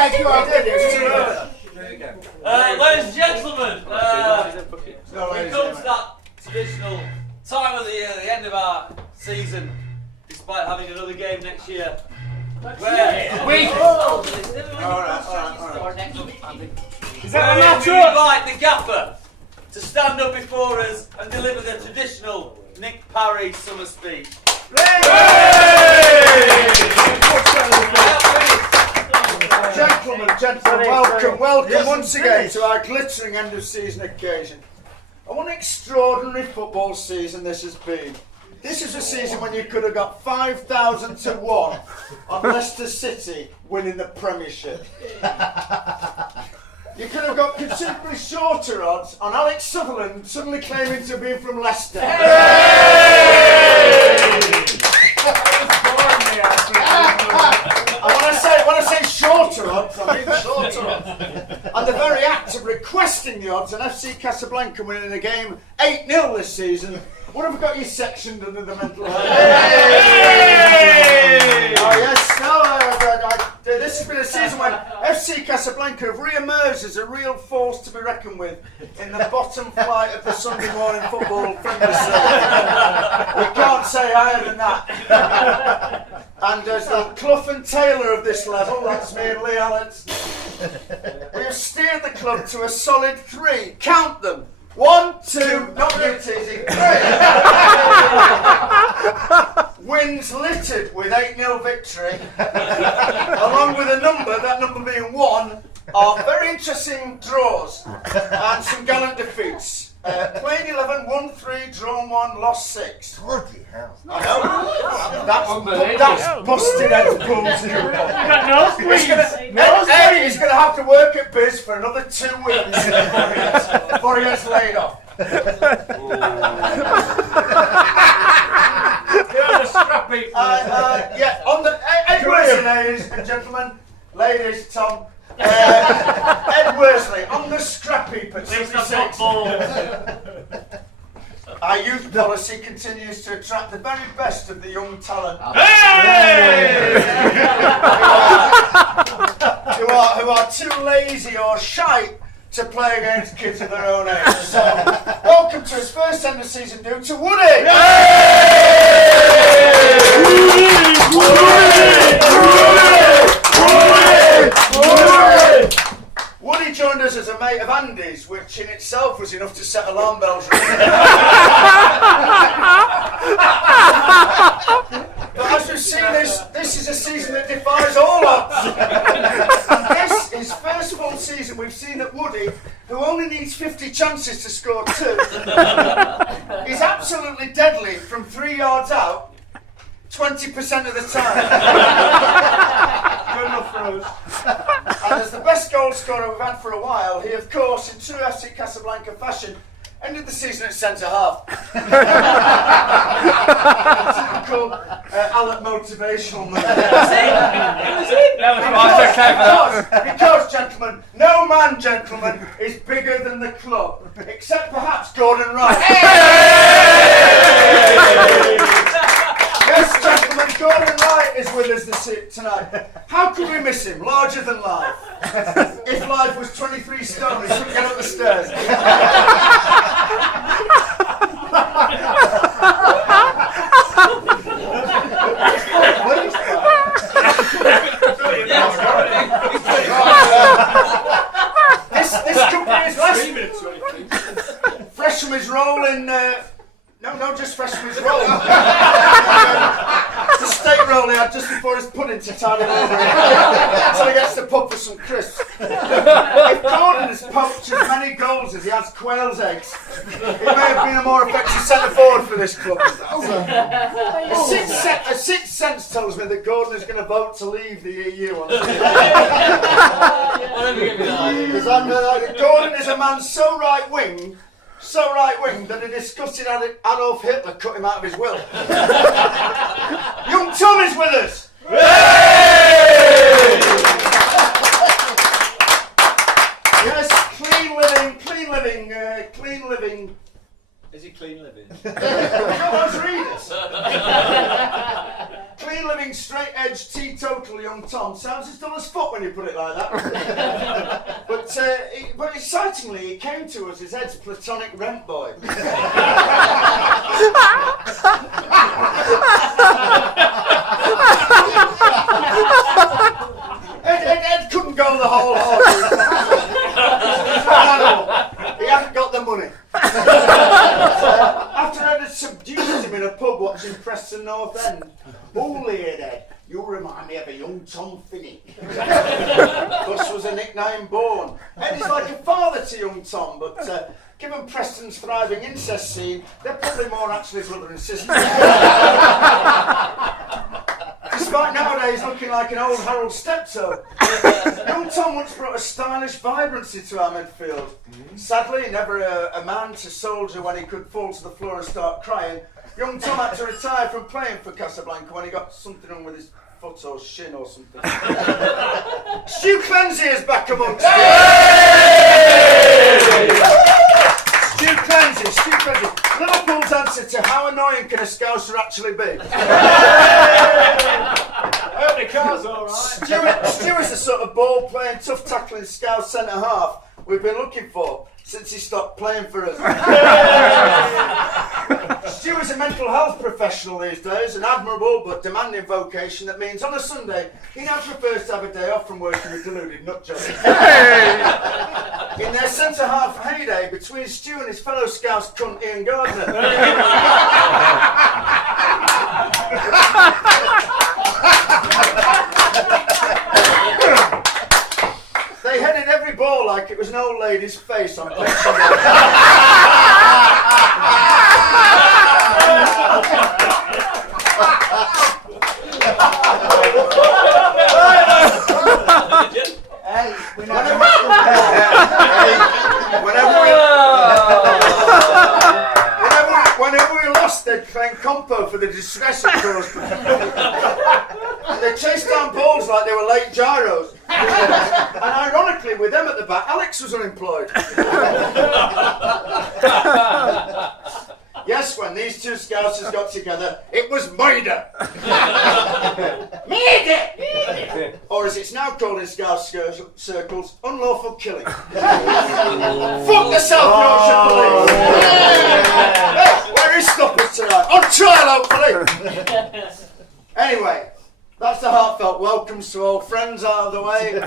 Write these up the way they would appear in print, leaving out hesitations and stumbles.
Yeah, you are. Ladies and gentlemen, we come to that traditional time of the year, the end of our season, despite having another game next year. Is that we a invite the gaffer to stand up before us and deliver the traditional Nick Parry summer speech. Gentlemen, welcome once again to our glittering end of season occasion. And what an extraordinary football season this has been. This is a season when you could have got 5,000 to 1 on Leicester City winning the Premiership. You could have got considerably shorter odds on Alex Sutherland suddenly claiming to be from Leicester. When I say shorter odds, I mean shorter odds. And the very act of requesting the odds on FC Casablanca winning the game 8-0 this season. What have we got you sectioned under the mental health? Oh yes, this has been a season when FC Casablanca have re-emerged as a real force to be reckoned with in the bottom flight of the Sunday morning football friendly circuit. We can't say higher than that. And as the Clough and Taylor of this level, that's me and Lee Allens, we have steered the club to a solid 3. Count them. 1, 2, not you teasing, 3. Wins littered with 8-0 victory, along with a number, that number being 1, of very interesting draws and some gallant defeats. Playing 11, won 3, drawn 1, lost 6. Bloody hell. I know. That's busting out the pools. He's going to have to work at Biz for another 2 weeks before he gets laid off. On the Ed Worsley, ladies and gentlemen, ladies, Tom. Ed Worsley on the scrap heap at 66. Our youth policy continues to attract the very best of the young talent. Who are too lazy or shy to play against kids of their own age. So, welcome to his first end of season due to Woody! Woody joined us as a mate of Andy's, which in itself was enough to set alarm bells ringing. But as we've seen, this is a season that defies all odds. This is first full season we've seen that Woody, who only needs 50 chances to score 2, is absolutely deadly from 3 yards out 20% of the time. Good enough for us. And as the best goal scorer we've had for a while, he of course, in true FC Casablanca fashion, ended the season at centre half. Typical Alec motivational move. Because, gentlemen, no man, gentlemen, is bigger than the club, except perhaps Gordon Wright. Yes, gentlemen, Gordon Wright is with us tonight. How could we miss him? Larger than life. If life was 23 stone, he couldn't get up the stairs. This company is fresh from his role in... No, just fresh from his role. The steak roll he had just before his pudding to tide him over until he gets the pub for some crisps. If Gordon has poached as many goals as he has quail's eggs, he may have been a more effective centre forward for this club. A sixth sense tells me that Gordon is going to vote to leave the EU on Gordon is a man so right-wing that a disgusting Adolf Hitler cut him out of his will. Young Tom is with us! Yes, clean living. Is he clean living? Come on, read us. Clean living, straight edge, teetotal young young Tom sounds as dull as fuck when you put it like that. but excitingly, he came to us as Ed's platonic rent boy. Ed couldn't go the whole hog. He hadn't got the money. After Ed had subdued him in a pub watching Preston North End, "Holy Ed, you remind me of a young Tom Finney." Thus was a nickname born. Ed is like a father to young Tom, but given Preston's thriving incest scene, they're probably more actually brother and sister. Despite nowadays looking like an old Harold Steptoe, young Tom once brought a stylish vibrancy to our midfield. Sadly, never a man to soldier when he could fall to the floor and start crying. Young Tom had to retire from playing for Casablanca when he got something wrong with his foot or shin or something. Stu Clancy is back amongst us. Stu Clancy. Liverpool's answer to how annoying can a Scouser actually be? I hope the car's alright. Stu is the sort of ball-playing, tough-tackling Scouse centre-half we've been looking for since he stopped playing for us. Stu is a mental health professional these days, an admirable but demanding vocation that means on a Sunday he now prefers to have a day off from working with deluded nutjobs. In their centre-half heyday, between Stu and his fellow Scouse cunt Ian Gardner, they headed every ball like it was an old lady's face on pension. Whenever we lost, they'd claim compo for the distress it caused. They chased down balls like they were late gyros. And ironically, with them at the back, Alex was unemployed. Yes, when these two Scousers got together, it was murder. Murder! Or as it's now called in Scouse circles, unlawful killing. Fuck the South Yorkshire Police! Hey, where is stoppers tonight? On trial, hopefully! Anyway, that's the heartfelt welcomes to old friends out of the way.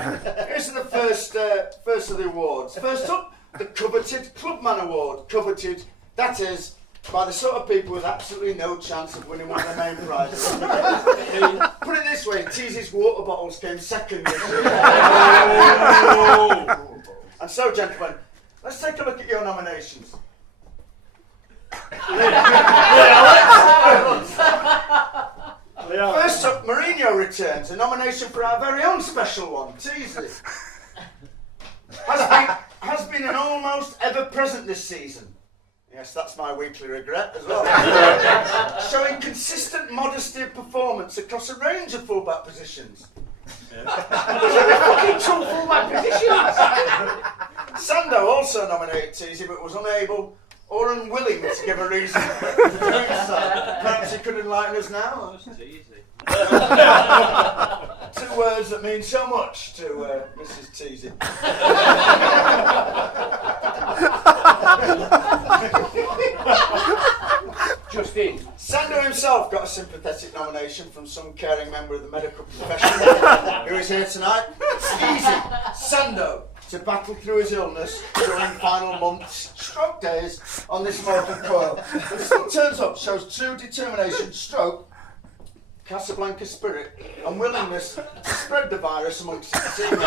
Here's the first of the awards. First up, the coveted Clubman Award. Coveted, that is, by the sort of people with absolutely no chance of winning one of the main prizes. Put it this way, Tease's water bottles came second this year. And so, gentlemen, let's take a look at your nominations. First up, Mourinho returns, a nomination for our very own special one, Teasy. Has been an almost ever-present this season. Yes, that's my weekly regret as well. Showing consistent modesty of performance across a range of fullback positions. Fucking two fullback positions. Sando also nominated Teasy, but was unable or unwilling to give a reason for doing so. Perhaps he could enlighten us now. Two words that mean so much to Mrs. Teasy. Just in. Sando himself got a sympathetic nomination from some caring member of the medical profession who is here tonight. Easy, Sando, to battle through his illness during final months, stroke days on this mortal coil. But still turns up, shows true determination, stroke, Casablanca spirit, and willingness to spread the virus amongst his teammates.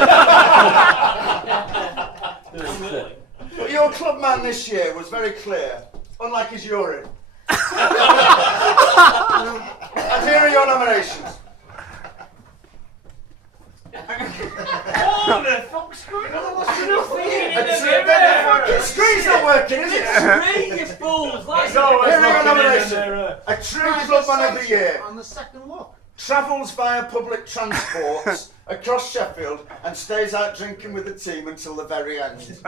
But your club man this year was very clear, unlike his urine. And here are your nominations. Oh, the fuck's going on? What's the The screen's not working, is it? Screen, you fools! Like Here are your nominations. A true club man of the year. On the second look. Travels via public transport across Sheffield and stays out drinking with the team until the very end.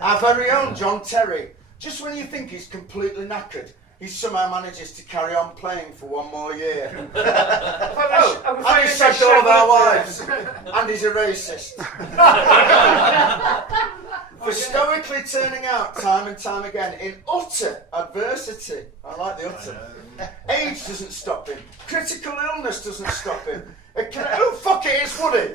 Our very own John Terry. Just when you think he's completely knackered, he somehow manages to carry on playing for one more year. And he's sacked all of our wives. And he's a racist. For stoically turning out time and time again in utter adversity. I like the utter. Age doesn't stop him. Critical illness doesn't stop him. Oh, fuck it, it's Woody.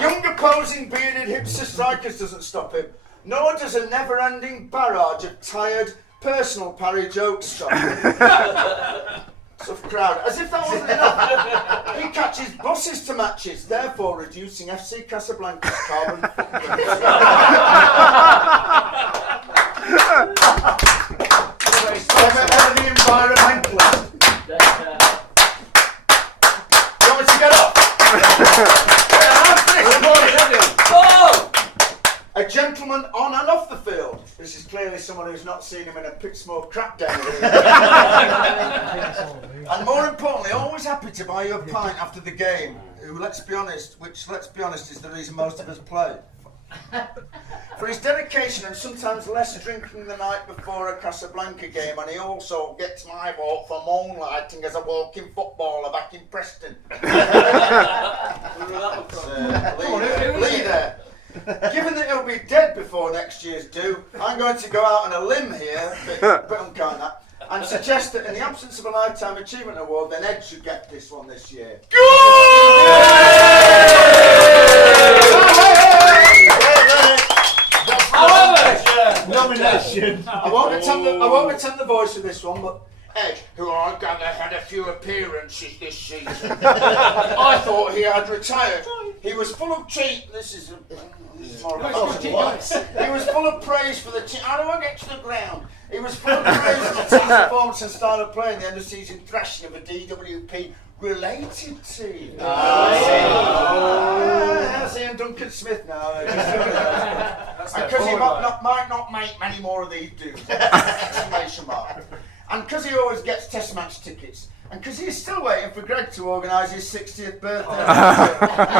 Young opposing bearded hipster strikers doesn't stop him. Nor does a never-ending barrage of tired personal parry jokes stop him. Tough crowd. As if that wasn't enough, he catches buses to matches, therefore reducing FC Casablanca's carbon footprint. Ever the environmentalist. You want me to get up? A gentleman on and off the field. This is clearly someone who's not seen him in a Pitsmore crackdown. And more importantly, always happy to buy you a pint after the game. Let's be honest, is the reason most of us play. For his dedication and sometimes less drinking the night before a Casablanca game, and he also gets my vote for moonlighting as a walking footballer back in Preston. Lee there. Given that he'll be dead before next year's due, I'm going to go out on a limb here, bit unkind that, and suggest that in the absence of a Lifetime Achievement Award, then Ed should get this one this year. Nomination. I won't attempt the voice of this one, but Ed, who I gather had a few appearances this season, I thought he had retired. He was full of This is more of a he was full of praise for the team. How do I get to the ground? He was full of praise for the team's performance and style of play in the end of season thrashing of a DWP related team. That's Ian Duncan Smith now. And because he might not make many more of these dudes. Exclamation mark. And because he always gets test match tickets. And because he's still waiting for Greg to organise his 60th birthday.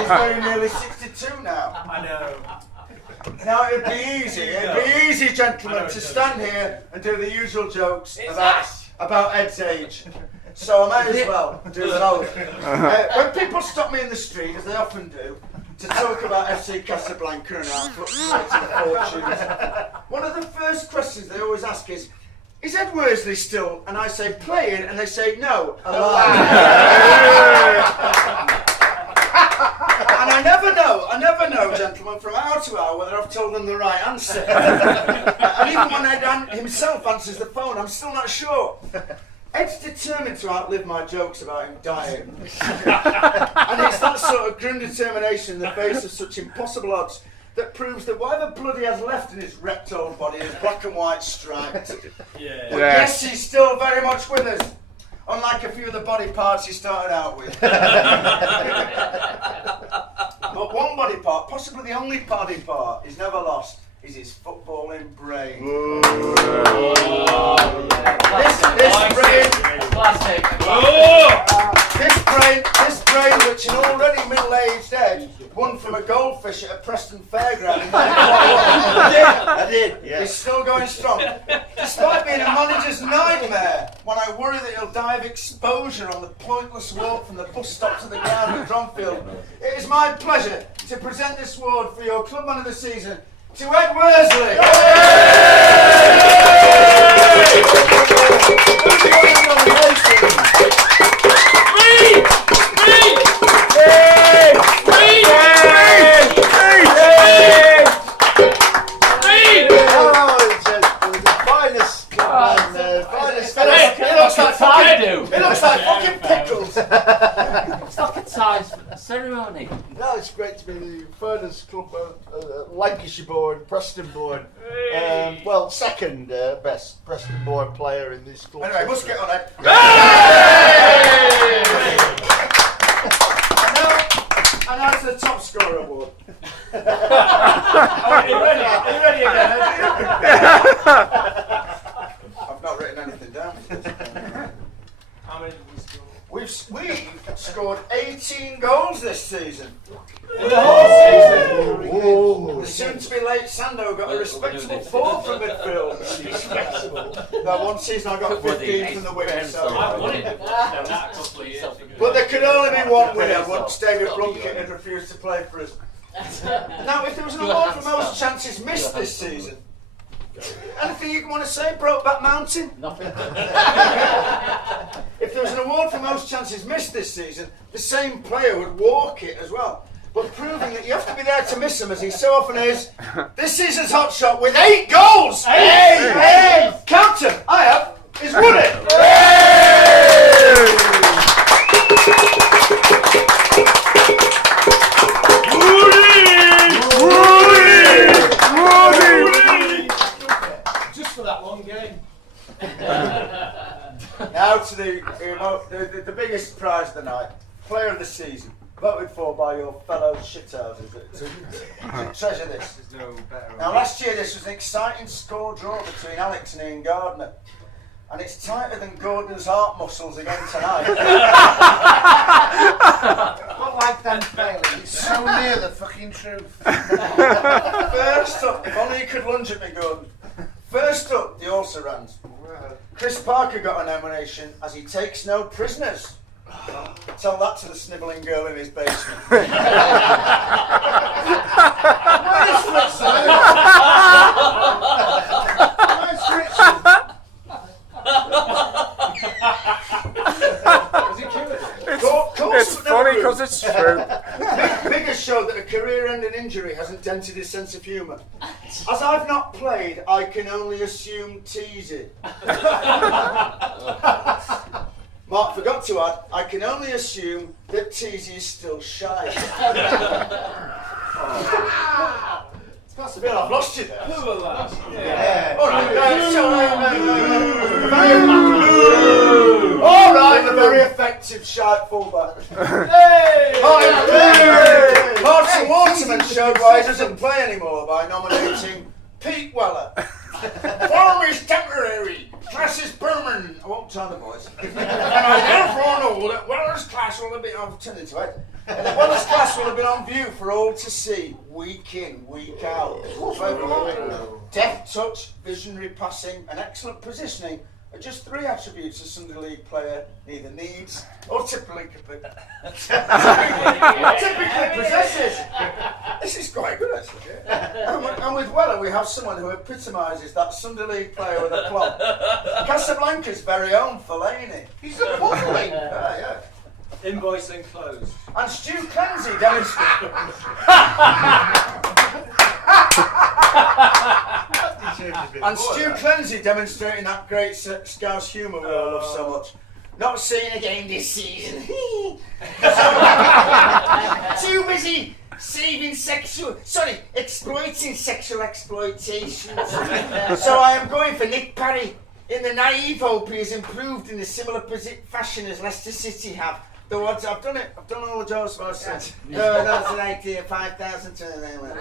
He's very nearly 62 now. I know. Now it'd be easy, gentlemen, to stand here and do the usual jokes about Ed's age. So I might as well do both. When people stop me in the street, as they often do, to talk about FC Casablanca and our fluctuating fortunes, one of the first questions they always ask is Ed Worsley still? And I say, playing, and they say, no, alive. And I never know, gentlemen, from hour to hour whether I've told them the right answer. And even when Ed himself answers the phone, I'm still not sure. Ed's determined to outlive my jokes about him dying. And it's that sort of grim determination in the face of such impossible odds that proves that whatever blood he has left in his wrecked old body is black and white striped. But yes, he's still very much with us, unlike a few of the body parts he started out with. But one body part, possibly the only body part he's never lost, is his footballing brain. This brain, which an already middle-aged Ed won from a goldfish at a Preston fairground. I did. Yeah. He's still going strong, despite being a manager's nightmare. When I worry that he'll die of exposure on the pointless walk from the bus stop to the ground at Dronfield, it is my pleasure to present this award for your Clubman of the Season to Ed Worsley. It looks like fucking pickles. It's like a ties ceremony. No, it's great to be the furthest club, Lancashire born, Preston born. Well, second best Preston born player in this club. Anyway, let's get on it. And that's the top scorer award. Are you ready again? I've not written anything down for this. How many did we score? we've scored 18 goals this season. Oh. The soon-to-be late Sando got a respectable 4 from midfield. Respectable. No, one season I got 15 from the wing. So. I wanted to watch them that a couple of years ago. But there could only be one winner once David Blunkett had refused to play for us. Now, if there was an award for most chances missed this season, anything you want to say, Brokeback Mountain? Nothing. If there was an award for most chances missed this season, the same player would walk it as well. But proving that you have to be there to miss them, as he so often is, this season's hotshot with 8 goals! Hey! Count them! I have, is Woody! Just for that one game. Now to the biggest prize of the night, player of the season, voted for by your fellow shithouses. Treasure this. Now last year this was an exciting score draw between Alex and Ian Gardner. And it's tighter than Gordon's heart muscles again tonight. Not like them failing. It's so near the fucking truth. First up, if only you could lunge at me, Gordon. First up, the also rans. Chris Parker got a nomination as he takes no prisoners. Tell that to the snivelling girl in his basement. Where's Fritz? Where's Fritz? It's funny because it's true. Biggest showed that a career-ending injury hasn't dented his sense of humour. As I've not played, I can only assume Teasy. Mark forgot to add, I can only assume that Teasy is still shy. Bill, I've lost you there. Yeah. All right, the very effective sharp fullback. Martin Waterman showed why he doesn't play anymore by nominating Pete Weller. Form is temporary, class is permanent. I won't tell the boys. And I therefore know that Weller's class will have been. I've turned into it. And that Weller's class will have been on view for all to see, week in, week out. Deft touch, visionary passing, and excellent positioning are just 3 attributes a Sunday League player neither needs or typically possesses. This is quite good, actually. And with Weller, we have someone who epitomises that Sunday League player with a plot. Casablanca's very own Fellaini. He's a bottling. Yeah. Invoicing closed. And Stu Clancy demonstrating. And Stu Clancy demonstrating that great Scouse humour we all love so much. Not seeing a game this season. Too busy exploiting sexual exploitation. So I am going for Nick Parry in the naive hope he has improved in a similar fashion as Leicester City have. The odds, I've done it. I've done all the jobs for us. No, that's an idea. 5,000 to them.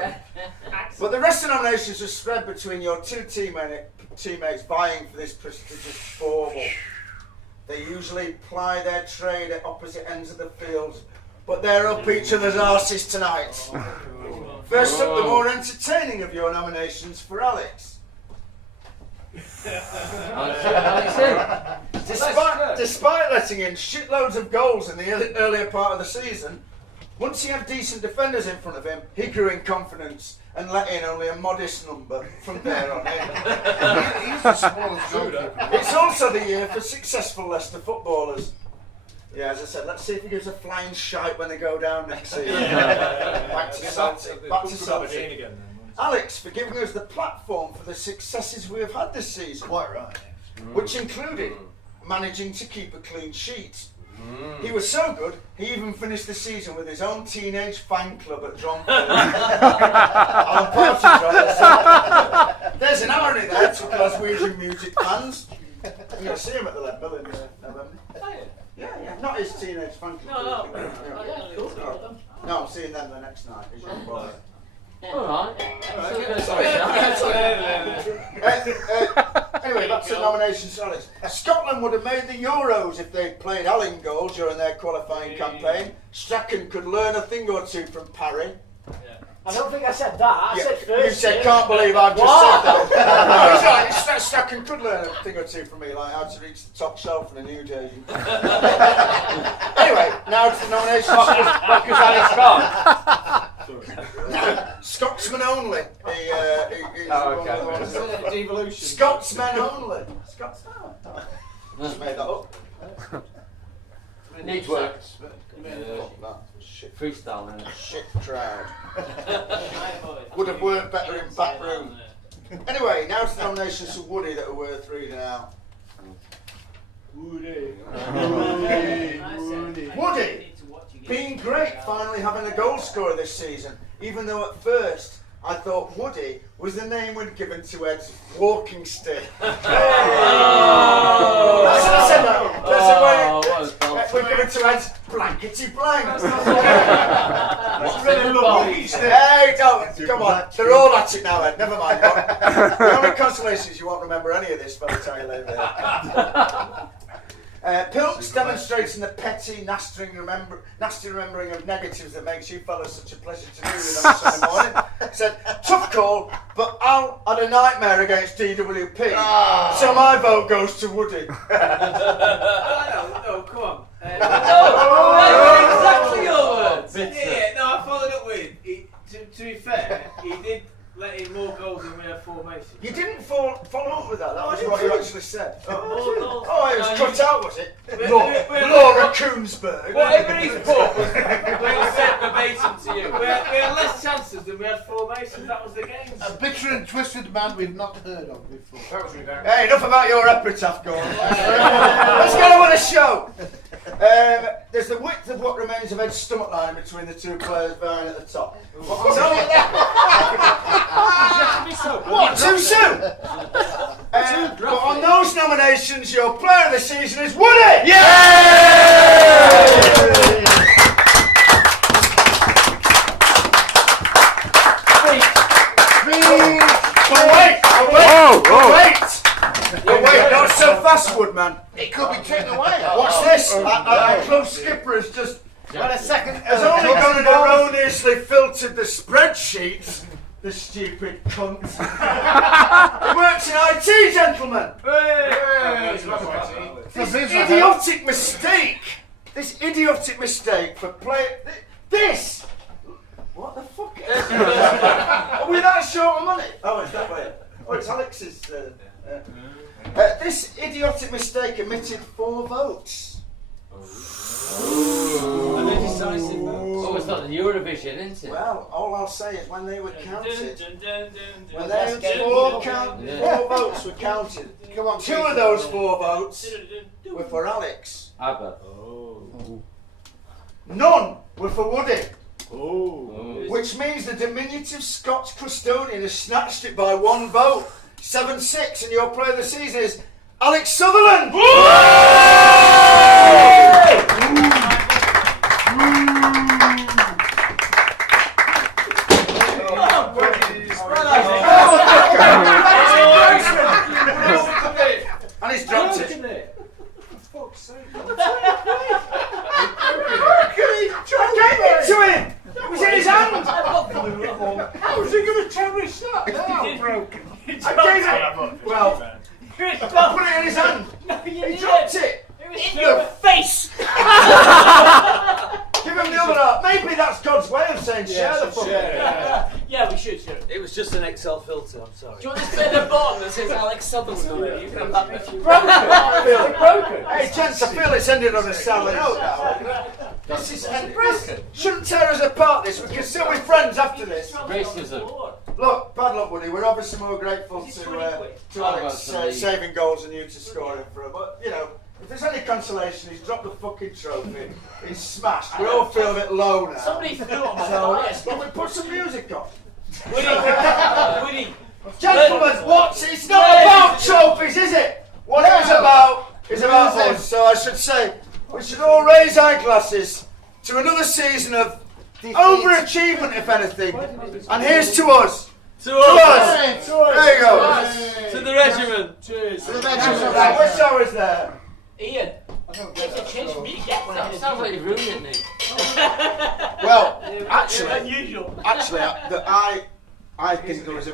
But the rest of the nominations are spread between your 2 teammates vying for this prestigious bauble. They usually ply their trade at opposite ends of the field, but they're up each other's arses tonight. First up, the more entertaining of your nominations for Alex. Despite letting in shitloads of goals in the earlier part of the season, once he had decent defenders in front of him, he grew in confidence and let in only a modest number from there on in. He's the smallest goalkeeper. It's also the year for successful Leicester footballers. Yeah, as I said, let's see if he gives a flying shite when they go down next season. Back to Celtic. Alex, for giving us the platform for the successes we have had this season. Quite right. Which included managing to keep a clean sheet. He was so good, he even finished the season with his own teenage fan club at Dronfield. Alan Partridge, right? There's an irony there to Glaswegian music fans. You're going to see him at the Leadmill in November. Yeah. Not his teenage fan club. No, I'm seeing them the next night. His young boy. Alright. Anyway, back to the nominations. Sorry. Scotland would have made the Euros if they'd played Allen goals during their qualifying campaign. Strachan could learn a thing or two from Parry. I don't think I said that. I said first. You said, can't believe I've just said that. No, he's right. Strachan could learn a thing or two from me, like how to reach the top shelf in a new jersey. Anyway, now to the nominations. Because Alex Scott. Scotsman only. Devolution. Scotsmen only. Scotsmen. Just made that up. Needs work. That shit. Freestyle, innit? Shit crowd. Would have worked better in back room. Anyway, now to the nominations for Woody that are worth reading out. Woody. Been great finally having a goal scorer this season, even though at first I thought Woody was the name we'd given to Ed's walking stick. That's what I said that. We've given to Ed's blankety blank. Hey, don't, come on. They're all at it now, Ed. Never mind. The only consolation is you won't remember any of this by the time you leave here. Pilks demonstrating the petty, nasty remembering of negatives that makes you fellas such a pleasure to do with on Sunday morning. Said, tough call, but Al had a nightmare against DWP, so my vote goes to Woody. No, come on. Exactly your words. Yeah, no, I followed up with, to be fair, he did let in more goals than we had formation. You didn't follow up with that, that was what you actually said. Oh, it was cut out, was it? Laura Koonsberg. Whatever he's put was said verbatim to you. We had less chances than we had formations, that was the game. A bitter and twisted man we've not heard of before. Hey, enough about your epitaph, Gordon. Let's get on with the show. There's the width of what remains of Ed's stomach line between the two players vying at the top. What, too soon? But on those nominations, your player of the season is Woody! Yay! But wait, not so fast, Woodman. It could be taken away. Watch this. Our club skipper has just... has only gone and erroneously filtered the spreadsheets. The stupid cunt. He works in IT, gentlemen. This idiotic mistake for play. This. What the fuck? Are we that short of money? Oh, it's that way. Oh, it's Alex's. This idiotic mistake emitted 4 votes. Oh, it's not the Eurovision, isn't it? Well, all I'll say is when they were counted, when they four votes were counted, come on, 2 of those 4 votes were for Alex. ABBA. None were for Woody. Which means the diminutive Scots custodian has snatched it by 1 vote. 7-6, and your player of the season is Alex Sutherland. And he's dropped it. For fuck's sake. I gave it to him. It was in his hand. How was he going to cherish that? Now broken. I gave it. Well, I put it in his hand. He dropped it. In your face! Give him the other half. Maybe that's God's way of saying share the fucking. Yeah, we should share. It was just an Excel filter, I'm sorry. Do you want to say the bottom that says Alex Sutherland on it? You can have that picture. Broken. Hey, gents, I feel it's ended on a sour note now. This is shouldn't tear us apart. This we can still be friends after this. Racism. Look, bad luck, Woody. We're obviously more grateful to Alex saving goals and you to scoring for him. But you know, if there's any consolation, he's dropped the fucking trophy. He's smashed. We all feel a bit low now. Somebody threw on my Can we put some music on? Woody. Gentlemen, it's not about trophies, is it? What it is about is about us. So I should say, we should all raise our glasses to another season of overachievement, if anything. And here's to us. To us. There you go. To the regiment. Cheers. Which show is there? Ian, it's a chance for me to get one. Sounds like you're ruining it, Nick. Well, actually, Unusual. I think there was a